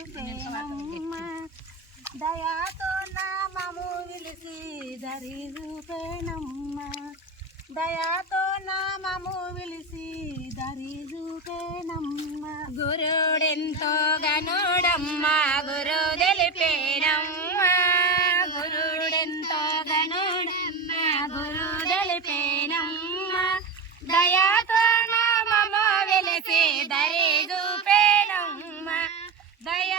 తెలుపేనమ్మ దయాతో నామము విలిసి దరి చూపేనమ్మ దయాతో నామము విలిసి దరి చూపేనమ్మ గురుడెంతో గనుడమ్మ గురు తెలిపేనమ్మ గురుడెంతో గనుడమ్మ గురు తెలిపేనమ్మ దయాతో నామము విలిసి దరి చూపేనమ్మ దయా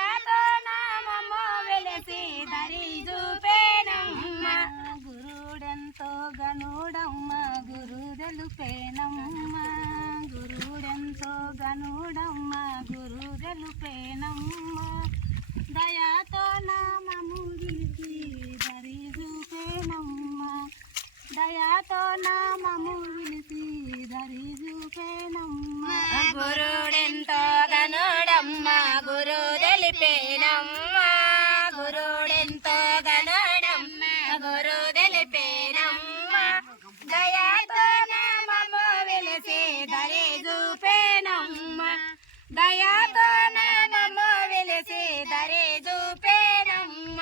గురు గురుడెంతో గనుడమ్మ గురు తెలుపేనమ్మ దయాతో నామము విలిసి దరి చూపేనమ్మ దయాతో నామము విలిసి దరి చూపేనమ్మ దయాతో నామము వెలిసి దరి చూపేనమ్మ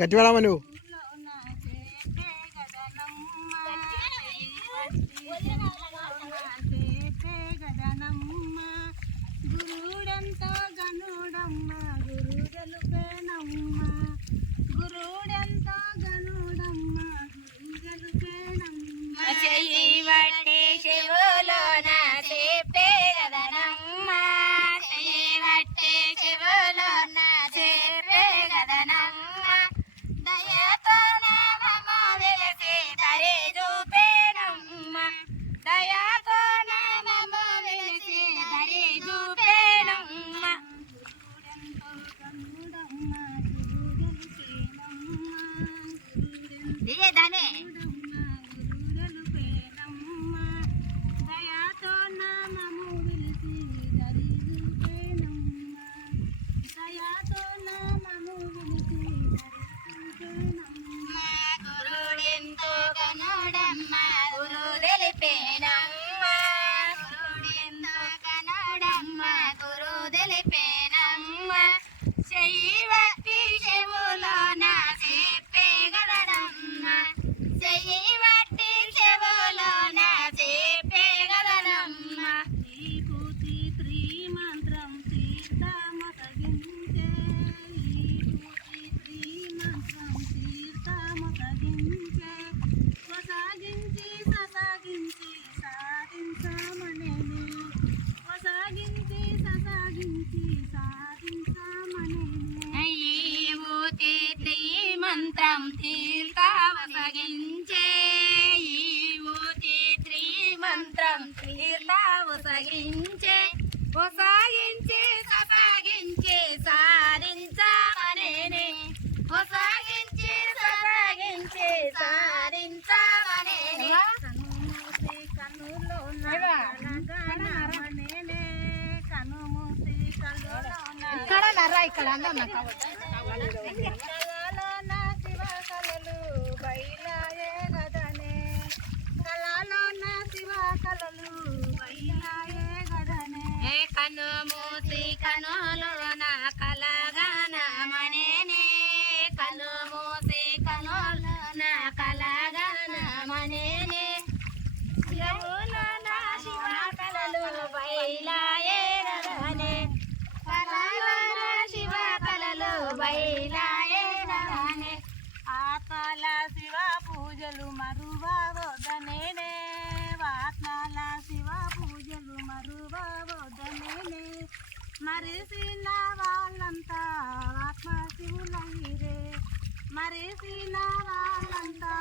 గట్టివాడమ్మా నువ్వు గురుడంతో గనుడమ్మ మంత్రం తీర్థావసగించే ఈ ఊతి మంత్రం తీర్థావసగించే కొసాగించి ససాగించి సాధించామనేనే కొసాగించి ససాగించి కనులో నగనమనేనే కనుమూసి ఇక్కడ నర్రా ఇక్కడ కళలో కను మూసి కనులు నా కలగానమనేనే కను మూసి కనులు నా మరి మరిసిన వాళ్ళంతా ఆత్మ శివులయ్యిరే మరిసిన వాళ్ళంతా